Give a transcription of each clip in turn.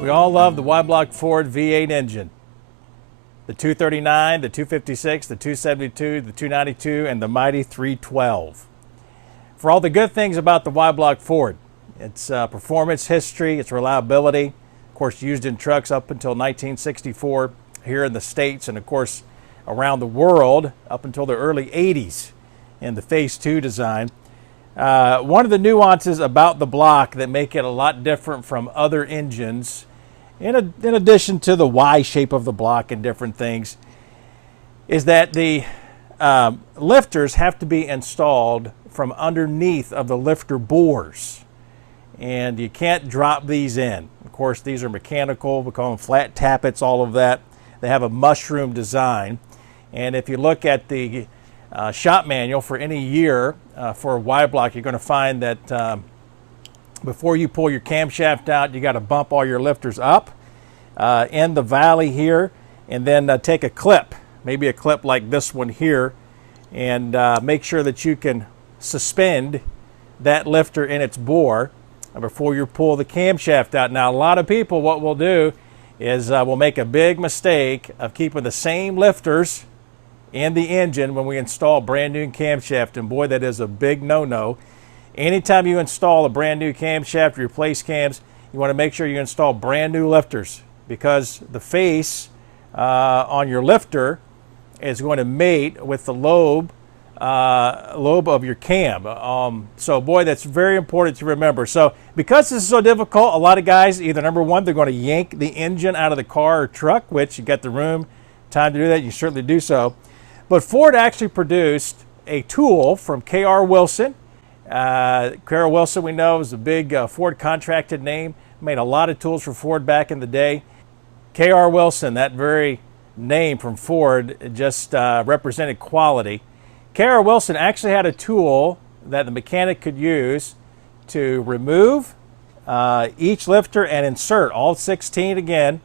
We all love the Y-block Ford V8 engine. The 239, the 256, the 272, the 292, and the mighty 312. For all the good things about the Y-block Ford, its performance history, its reliability, of course used in trucks up until 1964 here in the States, and of course around the world up until the early 80s in the Phase 2 design. One of the nuances about the block that make it a lot different from other engines, in addition to the Y shape of the block and different things, is that the lifters have to be installed from underneath of the lifter bores. And you can't drop these in. Of course, these are mechanical. We call them flat tappets, all of that. They have a mushroom design. And if you look at the shop manual for any year for a Y-block, you're going to find that before you pull your camshaft out, you got to bump all your lifters up in the valley here, and then take a clip, maybe a clip like this one here, and make sure that you can suspend that lifter in its bore before you pull the camshaft out. Now, a lot of people, what we'll do is we'll make a big mistake of keeping the same lifters in the engine when we install brand new camshaft, and boy, that is a big no-no. Anytime you install a brand new camshaft or replace cams, you want to make sure you install brand new lifters, because the face on your lifter is going to mate with the lobe of your cam. So boy, that's very important to remember. So because this is so difficult, a lot of guys, either number one, they're going to yank the engine out of the car or truck, which you got the room, time to do that, you certainly do so. But Ford actually produced a tool from K.R. Wilson. K.R. Wilson, we know, is a big Ford contracted name, made a lot of tools for Ford back in the day. K.R. Wilson, that very name from Ford, just represented quality. K.R. Wilson actually had a tool that the mechanic could use to remove each lifter and insert all 16 again,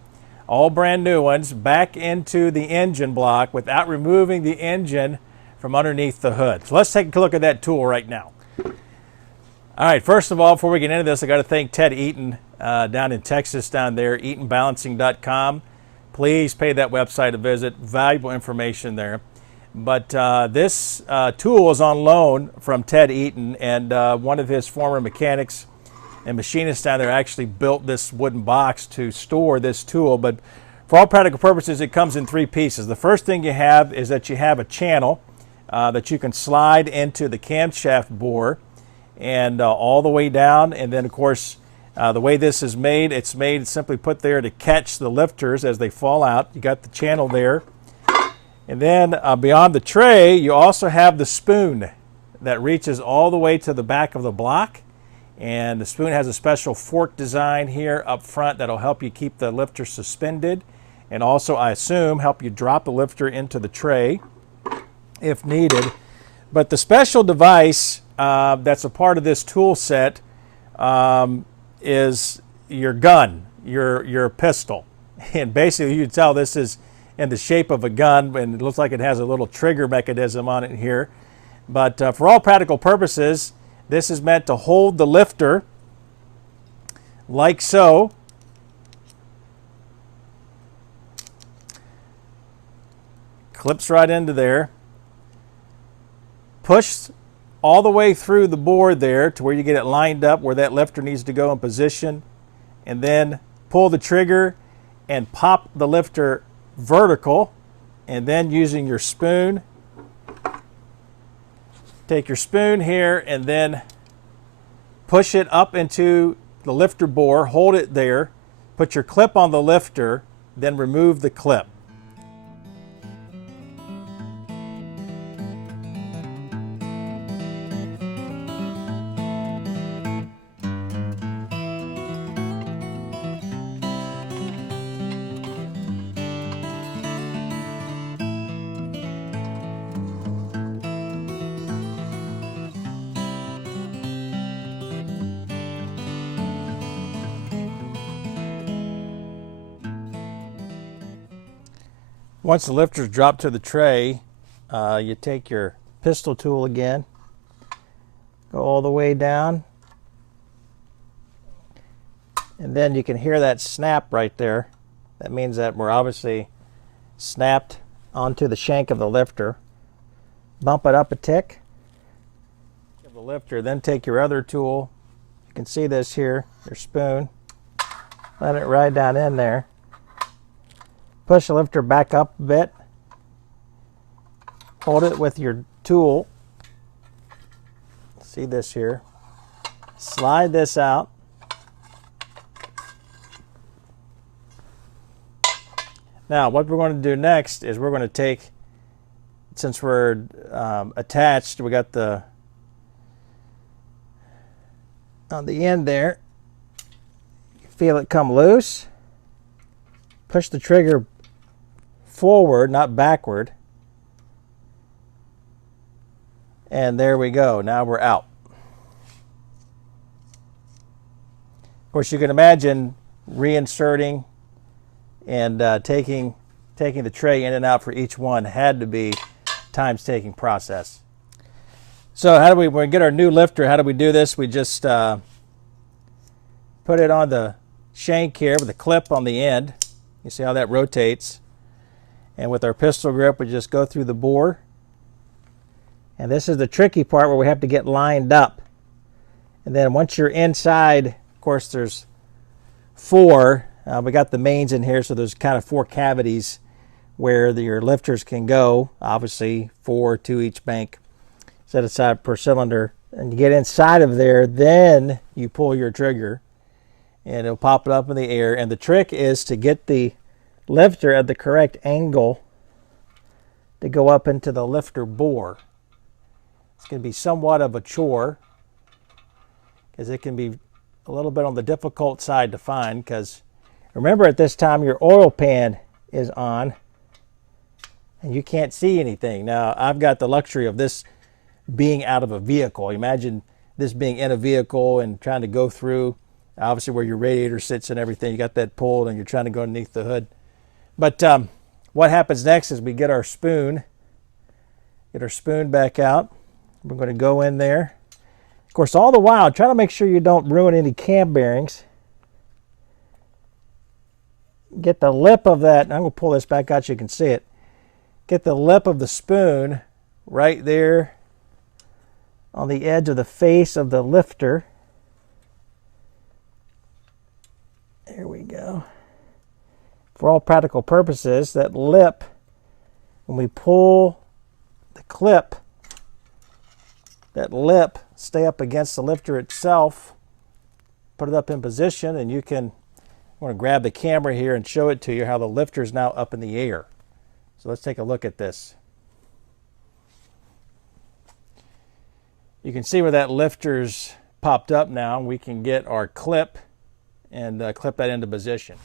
all brand new ones, back into the engine block without removing the engine from underneath the hood. So let's take a look at that tool right now. All right, first of all, before we get into this, I got to thank Ted Eaton down in Texas, down there, EatonBalancing.com. Please pay that website a visit. Valuable information there. But this tool is on loan from Ted Eaton, and one of his former mechanics and machinists down there actually built this wooden box to store this tool. But for all practical purposes, it comes in three pieces. The first thing you have is that you have a channel that you can slide into the camshaft bore and all the way down. And then, of course, the way this is made, it's simply put there to catch the lifters as they fall out. You got the channel there. And then beyond the tray, you also have the spoon that reaches all the way to the back of the block. And the spoon has a special fork design here up front that'll help you keep the lifter suspended, and also, I assume, help you drop the lifter into the tray if needed. But the special device that's a part of this tool set is your gun, your pistol. And basically, you can tell this is in the shape of a gun, and it looks like it has a little trigger mechanism on it here. But for all practical purposes, this is meant to hold the lifter like so. Clips right into there. Push all the way through the board there to where you get it lined up where that lifter needs to go in position. And then pull the trigger and pop the lifter vertical. And then using your spoon, take your spoon here and then push it up into the lifter bore, hold it there, put your clip on the lifter, then remove the clip. Once the lifters drop to the tray, you take your pistol tool again, go all the way down, And then you can hear that snap right there. That means that we're obviously snapped onto the shank of the lifter. Bump it up a tick of the lifter, then take your other tool. You can see this here, your spoon. Let it ride down in there. Push the lifter back up a bit. Hold it with your tool. See this here. Slide this out. Now, what we're going to do next is we're going to take, since we're attached, we got the, on the end there, you feel it come loose. Push the trigger forward, not backward. And there we go. Now we're out. Of course, you can imagine reinserting and taking the tray in and out for each one had to be time-taking process. So how do we, when we get our new lifter, how do we do this? We just put it on the shank here with a clip on the end. You see how that rotates. And with our pistol grip, we just go through the bore. And this is the tricky part where we have to get lined up. And then once you're inside, of course, there's four. We got the mains in here, so there's kind of 4 cavities where your lifters can go. Obviously, 4 to each bank set aside per cylinder. And you get inside of there, then you pull your trigger, and it'll pop it up in the air. And the trick is to get the lifter at the correct angle to go up into the lifter bore. It's going to be somewhat of a chore because it can be a little bit on the difficult side to find, because remember at this time your oil pan is on and you can't see anything. Now I've got the luxury of this being out of a vehicle. Imagine this being in a vehicle and trying to go through, obviously where your radiator sits and everything. You got that pulled and you're trying to go underneath the hood. But what happens next is we get our spoon back out. We're going to go in there. Of course, all the while, try to make sure you don't ruin any cam bearings. Get the lip of that, and I'm going to pull this back out so you can see it. Get the lip of the spoon right there on the edge of the face of the lifter. There we go. For all practical purposes, that lip, when we pull the clip, that lip stay up against the lifter itself, put it up in position, and you can, I want to grab the camera here and show it to you how the lifter is now up in the air. So let's take a look at this. You can see where that lifter's popped up now. We can get our clip and clip that into position.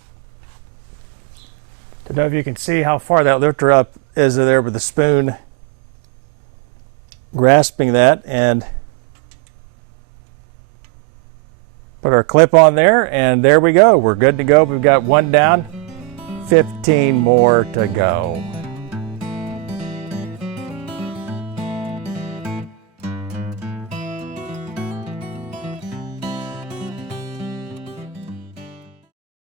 To know if you can see how far that lifter up is there with the spoon grasping that, and put our clip on there, and there we go. We're good to go. We've got one down, 15 more to go.